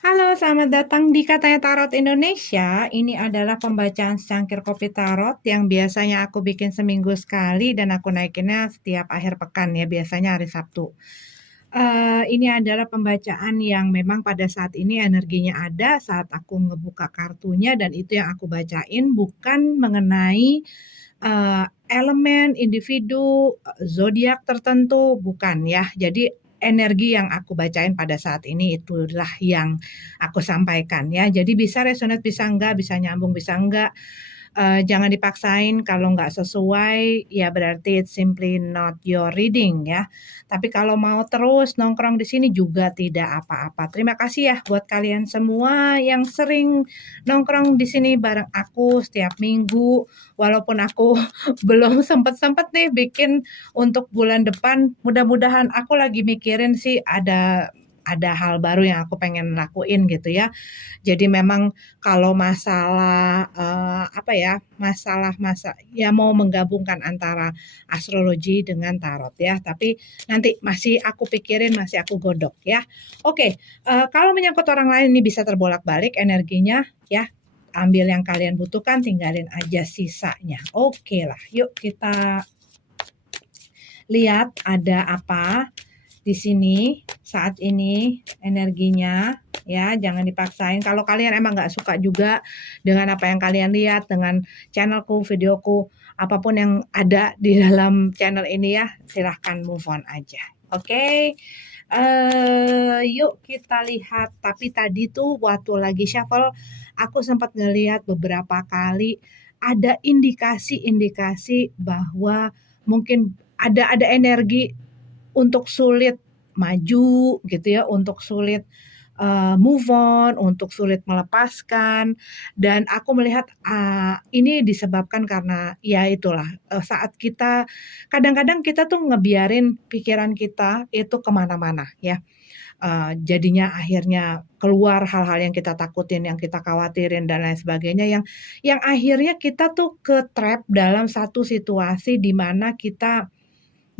Halo, selamat datang di Katanya Tarot Indonesia. Ini adalah pembacaan secangkir kopi tarot yang biasanya aku bikin seminggu sekali dan aku naikinnya setiap akhir pekan ya, biasanya hari Sabtu. Ini adalah pembacaan yang memang pada saat ini energinya ada saat aku ngebuka kartunya dan itu yang aku bacain bukan mengenai elemen, individu, zodiak tertentu, bukan ya. Jadi energi yang aku bacain pada saat ini itulah yang aku sampaikan ya. Jadi bisa resonate, bisa enggak, bisa nyambung, bisa enggak. Jangan dipaksain kalau nggak sesuai, ya berarti it's simply not your reading ya. Tapi kalau mau terus nongkrong di sini juga tidak apa-apa. Terima kasih ya buat kalian semua yang sering nongkrong di sini bareng aku setiap minggu. Walaupun aku belum sempet-sempet nih bikin untuk bulan depan, mudah-mudahan aku lagi mikirin sih ada hal baru yang aku pengen lakuin gitu ya. Jadi memang kalau masalah apa ya, ya mau menggabungkan antara astrologi dengan tarot ya, tapi nanti masih aku pikirin, masih aku godok ya. Oke, kalau menyangkut orang lain ini bisa terbolak-balik energinya ya. Ambil yang kalian butuhkan, tinggalin aja sisanya. Oke lah, yuk kita lihat ada apa di sini saat ini energinya ya, jangan dipaksain. Kalau kalian emang nggak suka juga dengan apa yang kalian lihat dengan channelku, videoku, apapun yang ada di dalam channel ini ya, silahkan move on aja. Oke. Yuk kita lihat. Tapi tadi tuh waktu lagi shuffle, aku sempat ngelihat beberapa kali ada indikasi-indikasi bahwa mungkin ada energi untuk sulit maju gitu ya, untuk sulit move on, untuk sulit melepaskan. Dan aku melihat ini disebabkan karena ya itulah saat kita kadang-kadang kita tuh ngebiarin pikiran kita itu kemana-mana ya. Jadinya akhirnya keluar hal-hal yang kita takutin, yang kita khawatirin dan lain sebagainya yang akhirnya kita tuh ke-trap dalam satu situasi di mana kita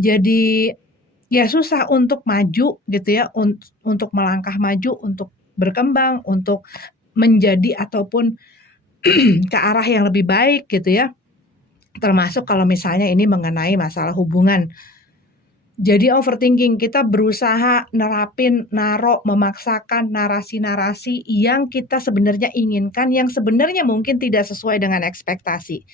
jadi ya susah untuk maju gitu ya, untuk melangkah maju, untuk berkembang, untuk menjadi ataupun ke arah yang lebih baik gitu ya. Termasuk kalau misalnya ini mengenai masalah hubungan. Jadi overthinking, kita berusaha nerapin, memaksakan narasi-narasi yang kita sebenarnya inginkan, yang sebenarnya mungkin tidak sesuai dengan ekspektasi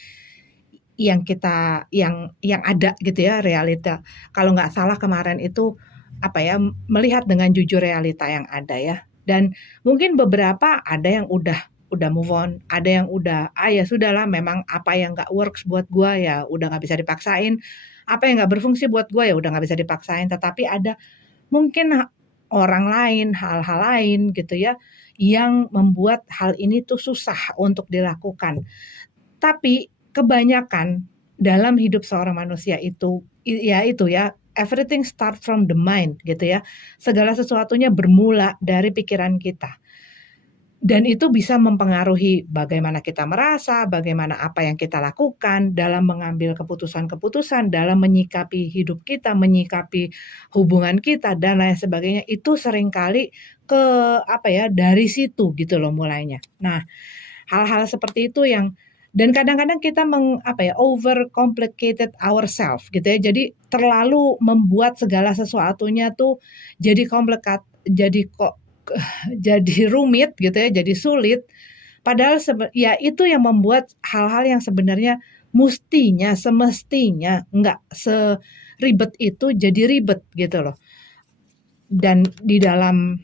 yang kita yang ada gitu ya, realita. Kalau nggak salah kemarin itu apa ya, melihat dengan jujur realita yang ada ya. Dan mungkin beberapa ada yang udah move on, ada yang udah ya sudahlah, memang apa yang nggak works buat gua ya udah nggak bisa dipaksain, apa yang nggak berfungsi buat gua ya udah nggak bisa dipaksain. Tetapi ada mungkin orang lain, hal-hal lain gitu ya, yang membuat hal ini tuh susah untuk dilakukan. Tapi kebanyakan dalam hidup seorang manusia itu ya, everything start from the mind gitu ya. Segala sesuatunya bermula dari pikiran kita. Dan itu bisa mempengaruhi bagaimana kita merasa, bagaimana apa yang kita lakukan dalam mengambil keputusan-keputusan, dalam menyikapi hidup kita, menyikapi hubungan kita dan lain sebagainya. Itu seringkali dari situ gitu loh mulainya. Nah, hal-hal seperti itu yang dan kadang-kadang kita over complicated ourselves gitu ya. Jadi terlalu membuat segala sesuatunya tuh jadi komplikat, jadi rumit gitu ya, jadi sulit. Padahal ya itu yang membuat hal-hal yang sebenarnya semestinya nggak seribet itu jadi ribet gitu loh. Dan di dalam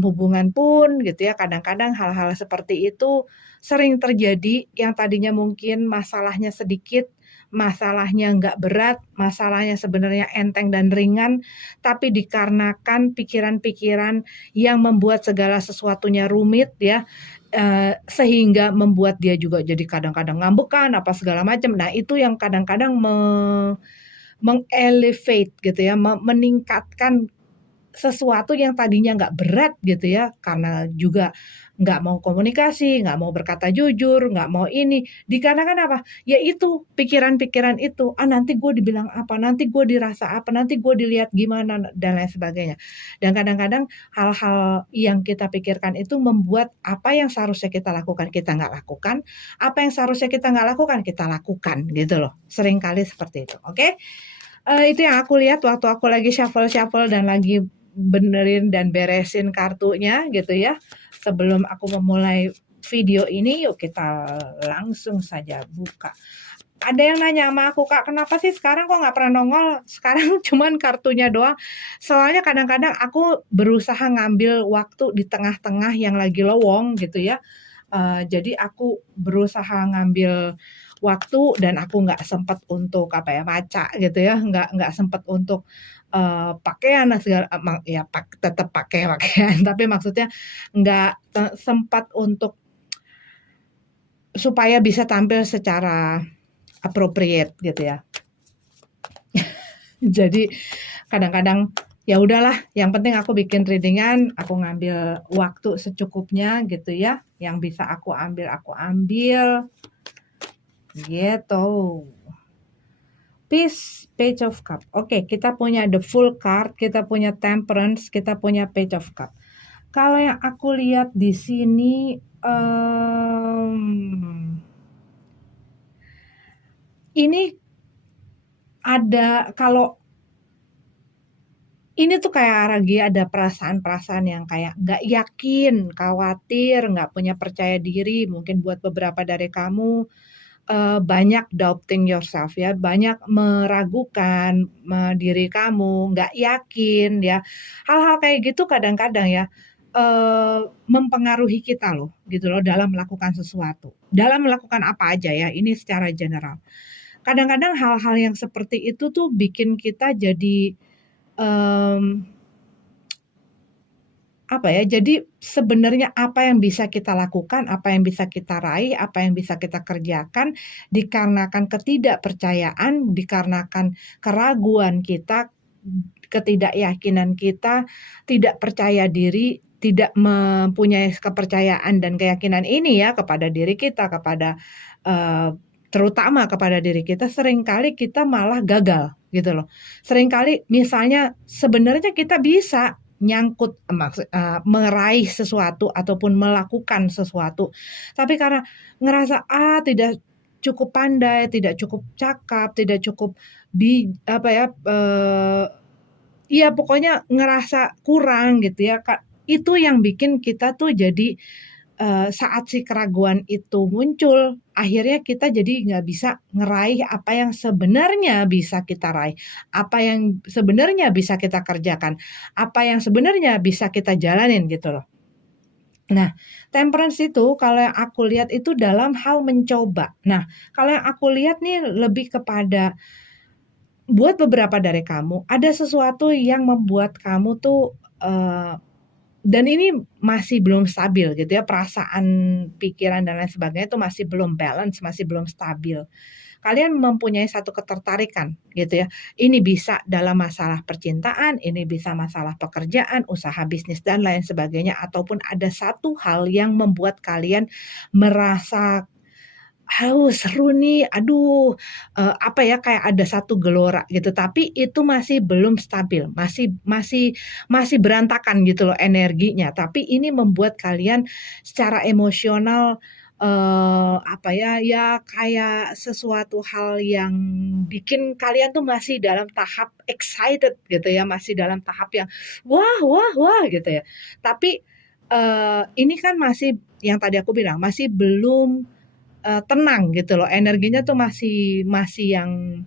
hubungan pun gitu ya, kadang-kadang hal-hal seperti itu sering terjadi yang tadinya mungkin masalahnya sedikit, masalahnya nggak berat, masalahnya sebenarnya enteng dan ringan, tapi dikarenakan pikiran-pikiran yang membuat segala sesuatunya rumit ya, sehingga membuat dia juga jadi kadang-kadang ngambekan apa segala macam. Nah itu yang kadang-kadang mengelevate gitu ya, meningkatkan sesuatu yang tadinya nggak berat gitu ya, karena juga nggak mau komunikasi, nggak mau berkata jujur, nggak mau ini. Dikarenakan apa? Ya itu, pikiran-pikiran itu, nanti gue dibilang apa, nanti gue dirasa apa, nanti gue dilihat gimana, dan lain sebagainya. Dan kadang-kadang hal-hal yang kita pikirkan itu membuat apa yang seharusnya kita lakukan, kita nggak lakukan, apa yang seharusnya kita nggak lakukan, kita lakukan, gitu loh. Seringkali seperti itu, oke? Itu yang aku lihat waktu aku lagi shuffle-shuffle dan lagi benerin dan beresin kartunya gitu ya. Sebelum aku memulai video ini, yuk kita langsung saja buka. Ada yang nanya sama aku, Kak, kenapa sih sekarang kok nggak pernah nongol? Sekarang cuman kartunya doang. Soalnya kadang-kadang aku berusaha ngambil waktu di tengah-tengah yang lagi lowong gitu ya. Jadi aku berusaha ngambil waktu dan aku nggak sempat untuk maca gitu ya, nggak sempat untuk pakaian segala, ya tetap pakai pakaian, tapi maksudnya nggak sempat untuk supaya bisa tampil secara appropriate gitu ya. Jadi kadang-kadang ya udahlah, yang penting aku bikin readingan, aku ngambil waktu secukupnya gitu ya, yang bisa aku ambil gitu. Peace, Page of Cup. Oke, kita punya the full card, kita punya Temperance, kita punya Page of Cup. Kalau yang aku lihat di sini ini ada, kalau ini tuh kayak lagi ada perasaan-perasaan yang kayak nggak yakin, khawatir, nggak punya percaya diri. Mungkin buat beberapa dari kamu banyak doubting yourself ya, banyak meragukan diri kamu, nggak yakin ya. Hal-hal kayak gitu kadang-kadang ya mempengaruhi kita loh, gitu loh, dalam melakukan sesuatu. Dalam melakukan apa aja ya, ini secara general. Kadang-kadang hal-hal yang seperti itu tuh bikin kita jadi jadi sebenarnya apa yang bisa kita lakukan, apa yang bisa kita raih, apa yang bisa kita kerjakan dikarenakan ketidakpercayaan, dikarenakan keraguan kita, ketidakyakinan kita, tidak percaya diri, tidak mempunyai kepercayaan dan keyakinan ini ya kepada diri kita, kepada terutama kepada diri kita, seringkali kita malah gagal gitu loh. Seringkali misalnya sebenarnya kita bisa nyangkut meraih sesuatu ataupun melakukan sesuatu, tapi karena ngerasa tidak cukup pandai, tidak cukup cakap, tidak cukup ya pokoknya ngerasa kurang gitu ya, Kak. Itu yang bikin kita tuh jadi saat si keraguan itu muncul, akhirnya kita jadi nggak bisa ngeraih apa yang sebenarnya bisa kita raih, apa yang sebenarnya bisa kita kerjakan, apa yang sebenarnya bisa kita jalanin gitu loh. Nah, temperance itu kalau yang aku lihat itu dalam hal mencoba. Nah, kalau yang aku lihat nih lebih kepada buat beberapa dari kamu, ada sesuatu yang membuat kamu tuh dan ini masih belum stabil gitu ya, perasaan, pikiran, dan lain sebagainya itu masih belum balance, masih belum stabil. Kalian mempunyai satu ketertarikan gitu ya, ini bisa dalam masalah percintaan, ini bisa masalah pekerjaan, usaha bisnis, dan lain sebagainya, ataupun ada satu hal yang membuat kalian merasa seru nih, aduh, kayak ada satu gelora gitu, tapi itu masih belum stabil, masih berantakan gitu loh energinya. Tapi ini membuat kalian secara emosional, kayak sesuatu hal yang bikin kalian tuh masih dalam tahap excited gitu ya, masih dalam tahap yang wah wah wah gitu ya. Tapi, ini kan masih yang tadi aku bilang, masih belum tenang gitu loh, energinya tuh masih yang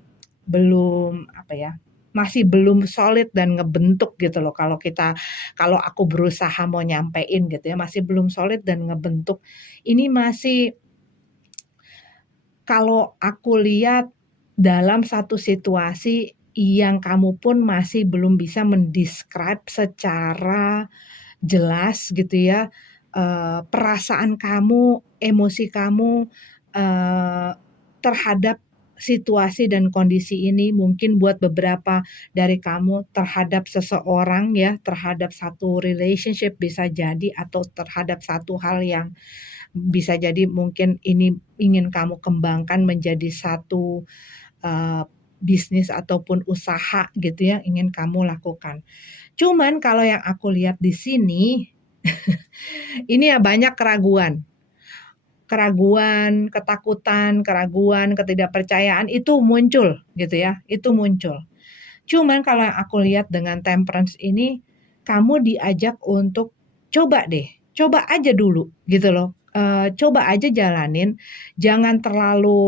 belum masih belum solid dan ngebentuk gitu loh, kalau aku berusaha mau nyampein gitu ya, masih belum solid dan ngebentuk. Ini masih, kalau aku lihat dalam satu situasi yang kamu pun masih belum bisa mendescribe secara jelas gitu ya, perasaan kamu, emosi kamu terhadap situasi dan kondisi ini mungkin buat beberapa dari kamu terhadap seseorang ya, terhadap satu relationship bisa jadi, atau terhadap satu hal yang bisa jadi mungkin ini ingin kamu kembangkan menjadi satu bisnis ataupun usaha gitu ya, ingin kamu lakukan. Cuman kalau yang aku lihat di sini ini ya banyak keraguan, ketakutan, ketidakpercayaan itu muncul gitu ya, itu muncul. Cuman kalau yang aku lihat dengan temperance ini, kamu diajak untuk coba deh, coba aja dulu gitu loh. Coba aja jalanin, jangan terlalu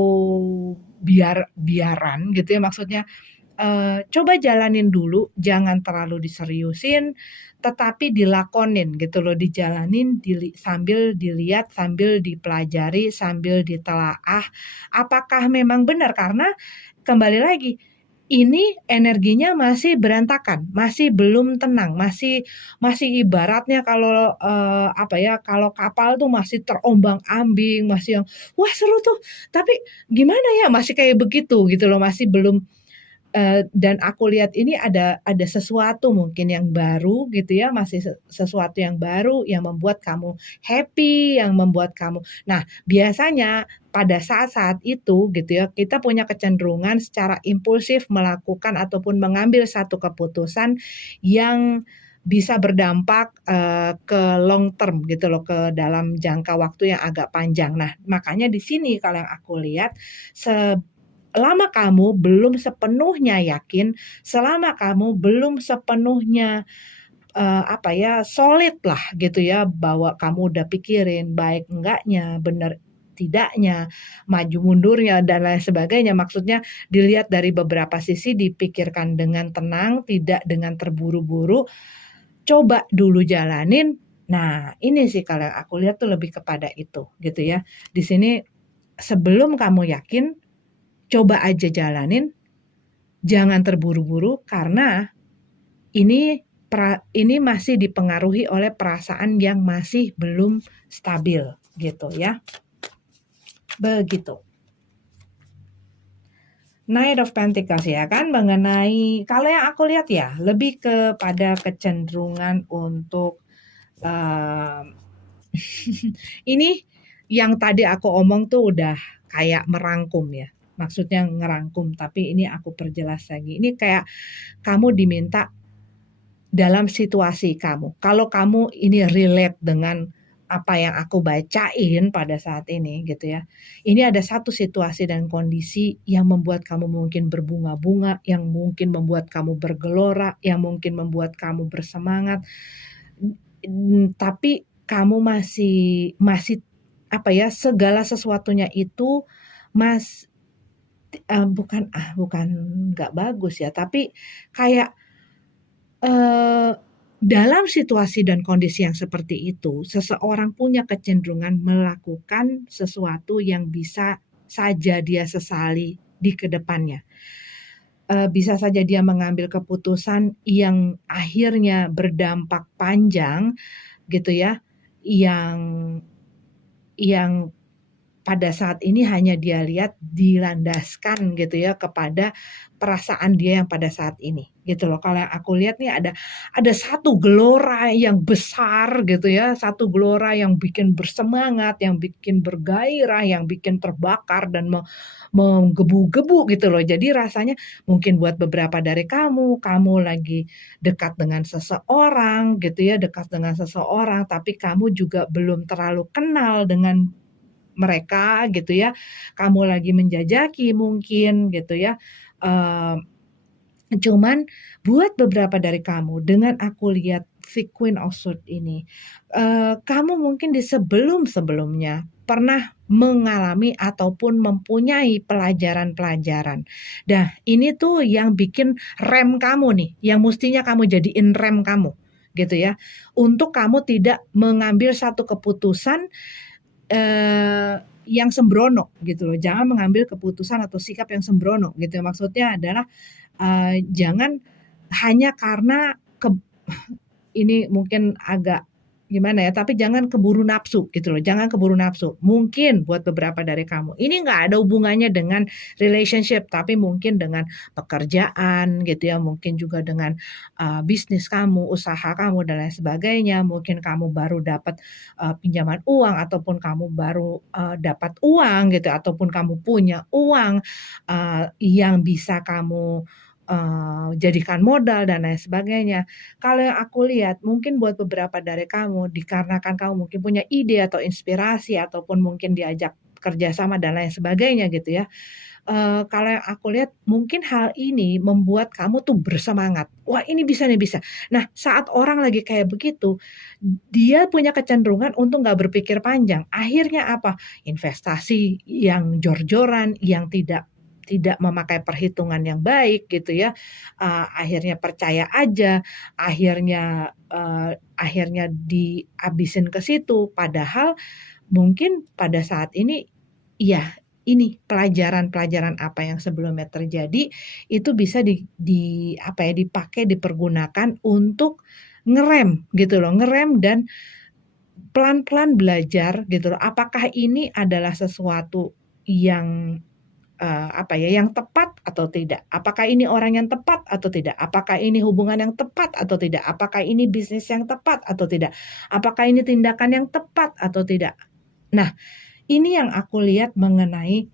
biaran gitu ya, maksudnya coba jalanin dulu, jangan terlalu diseriusin, tetapi dilakonin gitu loh, dijalanin sambil dilihat, sambil dipelajari, sambil ditelaah, apakah memang benar. Karena kembali lagi, ini energinya masih berantakan, masih belum tenang, masih ibaratnya kalau kalau kapal tuh masih terombang-ambing, masih yang wah seru tuh, tapi gimana ya, masih kayak begitu gitu loh, masih belum. Dan aku lihat ini ada sesuatu mungkin yang baru gitu ya, masih sesuatu yang baru yang membuat kamu happy, yang membuat kamu. Nah, biasanya pada saat-saat itu gitu ya, kita punya kecenderungan secara impulsif melakukan ataupun mengambil satu keputusan yang bisa berdampak ke long term gitu loh, ke dalam jangka waktu yang agak panjang. Nah, makanya di sini kalau yang aku lihat, selama kamu belum sepenuhnya yakin, selama kamu belum sepenuhnya solid lah gitu ya, bahwa kamu udah pikirin baik enggaknya, benar tidaknya, maju mundurnya dan lain sebagainya. Maksudnya dilihat dari beberapa sisi, dipikirkan dengan tenang, tidak dengan terburu-buru. Coba dulu jalanin. Nah, ini sih kalau aku lihat tuh lebih kepada itu gitu ya. Di sini sebelum kamu yakin, coba aja jalanin, jangan terburu-buru, karena ini masih dipengaruhi oleh perasaan yang masih belum stabil gitu ya. Begitu. Knight of Pentacles ya kan, mengenai kalau yang aku lihat ya lebih kepada kecenderungan untuk ini yang tadi aku omong tuh udah kayak merangkum ya. Maksudnya ngerangkum, tapi ini aku perjelas lagi. Ini kayak kamu diminta dalam situasi kamu. Kalau kamu ini relate dengan apa yang aku bacain pada saat ini gitu ya. Ini ada satu situasi dan kondisi yang membuat kamu mungkin berbunga-bunga, yang mungkin membuat kamu bergelora, yang mungkin membuat kamu bersemangat. Tapi kamu masih segala sesuatunya itu bukan nggak bagus ya, tapi kayak dalam situasi dan kondisi yang seperti itu, seseorang punya kecenderungan melakukan sesuatu yang bisa saja dia sesali di kedepannya. Bisa saja dia mengambil keputusan yang akhirnya berdampak panjang gitu ya, yang pada saat ini hanya dia lihat dilandaskan gitu ya kepada perasaan dia yang pada saat ini gitu loh. Kalau yang aku lihat nih ada satu gelora yang besar gitu ya, satu gelora yang bikin bersemangat, yang bikin bergairah, yang bikin terbakar dan menggebu-gebu gitu loh. Jadi rasanya mungkin buat beberapa dari kamu lagi dekat dengan seseorang gitu ya, dekat dengan seseorang, tapi kamu juga belum terlalu kenal dengan mereka gitu ya, kamu lagi menjajaki mungkin gitu ya. Cuman buat beberapa dari kamu, dengan aku lihat si Queen of Swords ini, kamu mungkin di sebelumnya pernah mengalami ataupun mempunyai pelajaran-pelajaran. Nah, ini tuh yang bikin rem kamu nih, yang mestinya kamu jadiin rem kamu gitu ya, untuk kamu tidak mengambil satu keputusan yang sembrono gitu loh. Jangan mengambil keputusan atau sikap yang sembrono gitu. Maksudnya adalah jangan hanya karena ini mungkin agak gimana ya, tapi jangan keburu nafsu gitu loh, jangan keburu nafsu. Mungkin buat beberapa dari kamu, ini nggak ada hubungannya dengan relationship, tapi mungkin dengan pekerjaan gitu ya, mungkin juga dengan bisnis kamu, usaha kamu dan lain sebagainya. Mungkin kamu baru dapat pinjaman uang ataupun kamu baru dapat uang gitu, ataupun kamu punya uang yang bisa kamu jadikan modal dan lain sebagainya. Kalau yang aku lihat mungkin buat beberapa dari kamu dikarenakan kamu mungkin punya ide atau inspirasi ataupun mungkin diajak kerjasama dan lain sebagainya gitu ya. Kalau yang aku lihat mungkin hal ini membuat kamu tuh bersemangat, "Wah ini bisa nih, bisa." Nah saat orang lagi kayak begitu, dia punya kecenderungan untuk nggak berpikir panjang. Akhirnya apa? Investasi yang jor-joran, yang tidak memakai perhitungan yang baik gitu ya, akhirnya percaya aja, akhirnya dihabisin ke situ. Padahal mungkin pada saat ini, ya ini pelajaran-pelajaran apa yang sebelumnya terjadi, itu bisa dipakai, dipergunakan untuk ngerem gitu loh, ngerem dan pelan-pelan belajar gitu loh, apakah ini adalah sesuatu yang yang tepat atau tidak? Apakah ini orang yang tepat atau tidak? Apakah ini hubungan yang tepat atau tidak? Apakah ini bisnis yang tepat atau tidak? Apakah ini tindakan yang tepat atau tidak? Nah, ini yang aku lihat mengenai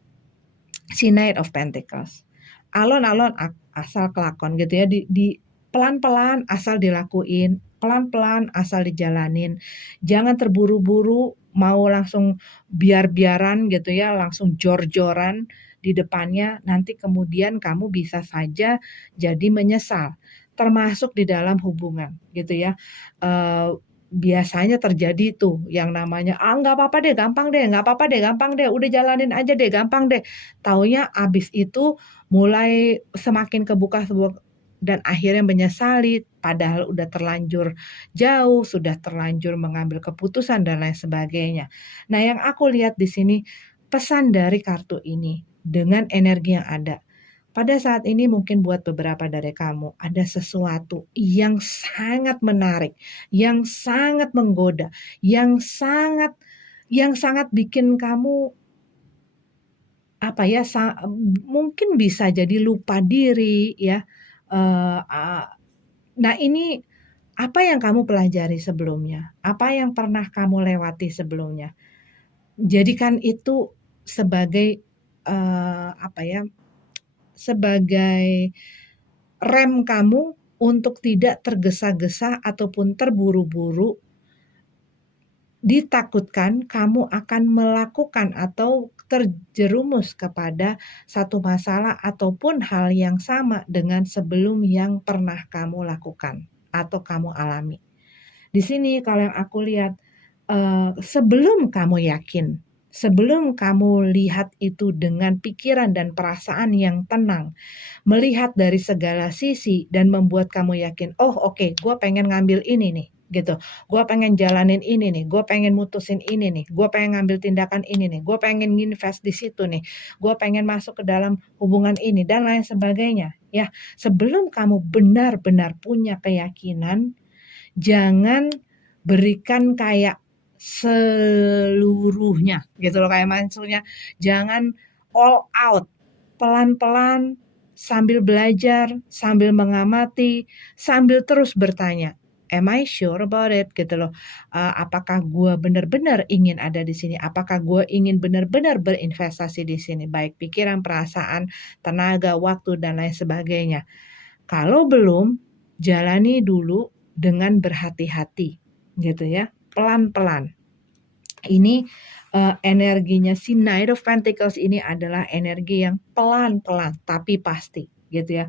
si Knight of Pentacles. Alon-alon asal kelakon gitu ya, di pelan-pelan asal dilakuin, pelan-pelan asal dijalanin. Jangan terburu-buru mau langsung biar-biaran gitu ya, langsung jor-joran di depannya, nanti kemudian kamu bisa saja jadi menyesal, termasuk di dalam hubungan gitu ya. Biasanya terjadi tuh yang namanya, nggak apa-apa deh, gampang deh, nggak apa-apa deh, gampang deh, udah jalanin aja deh, gampang deh." Taunya abis itu mulai semakin kebuka dan akhirnya menyesali, padahal udah terlanjur jauh, sudah terlanjur mengambil keputusan dan lain sebagainya. Nah, yang aku lihat di sini pesan dari kartu ini dengan energi yang ada. Pada saat ini mungkin buat beberapa dari kamu ada sesuatu yang sangat menarik, yang sangat menggoda, yang sangat bikin kamu mungkin bisa jadi lupa diri ya. Nah ini apa yang kamu pelajari sebelumnya? Apa yang pernah kamu lewati sebelumnya? Jadikan itu sebagai sebagai rem kamu untuk tidak tergesa-gesa ataupun terburu-buru, ditakutkan kamu akan melakukan atau terjerumus kepada satu masalah ataupun hal yang sama dengan sebelum yang pernah kamu lakukan atau kamu alami. Di sini kalau yang aku lihat, sebelum kamu yakin, sebelum kamu lihat itu dengan pikiran dan perasaan yang tenang, melihat dari segala sisi dan membuat kamu yakin, "Oh oke, gue pengen ngambil ini nih." Gitu. Gue pengen jalanin ini nih, gue pengen mutusin ini nih, gue pengen ngambil tindakan ini nih, gue pengen invest di situ nih, gue pengen masuk ke dalam hubungan ini dan lain sebagainya. Ya, sebelum kamu benar-benar punya keyakinan, jangan berikan kayak seluruhnya gitu loh, kayak maksudnya jangan all out, pelan-pelan sambil belajar, sambil mengamati, sambil terus bertanya, "Am I sure about it?" Gitu loh. Apakah gue benar-benar ingin ada di sini? Apakah gue ingin benar-benar berinvestasi di sini? Baik pikiran, perasaan, tenaga, waktu, dan lain sebagainya. Kalau belum, jalani dulu dengan berhati-hati gitu ya, pelan-pelan. Ini energinya si Knight of Pentacles ini adalah energi yang pelan-pelan tapi pasti gitu ya.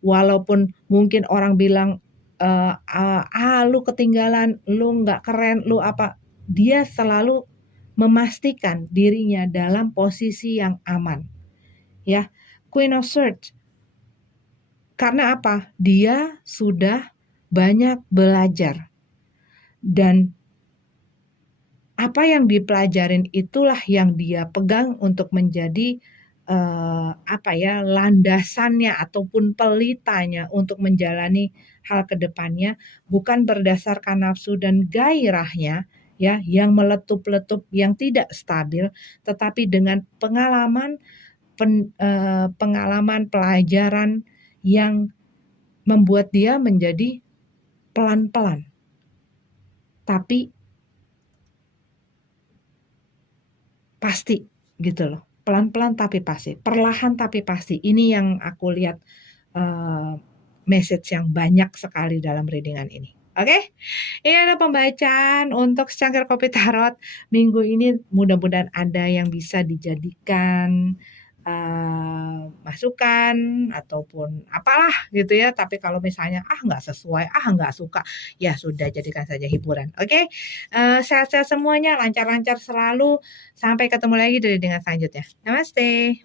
Walaupun mungkin orang bilang lu ketinggalan, lu nggak keren, lu apa, dia selalu memastikan dirinya dalam posisi yang aman ya. Queen of Swords, karena apa? Dia sudah banyak belajar dan apa yang dipelajarin itulah yang dia pegang untuk menjadi landasannya ataupun pelitanya untuk menjalani hal ke depannya bukan berdasarkan nafsu dan gairahnya ya yang meletup-letup yang tidak stabil, tetapi dengan pengalaman pelajaran yang membuat dia menjadi pelan-pelan tapi pasti gitu loh. Pelan-pelan tapi pasti, perlahan tapi pasti. Ini yang aku lihat message yang banyak sekali dalam readingan ini. Oke, ini ada pembacaan untuk secangkir kopi tarot minggu ini. Mudah-mudahan ada yang bisa dijadikan masukan ataupun apalah gitu ya. Tapi kalau misalnya nggak sesuai, nggak suka, ya sudah jadikan saja hiburan. Oke, sehat-sehat semuanya, lancar-lancar selalu. Sampai ketemu lagi dari dengan selanjutnya. Namaste.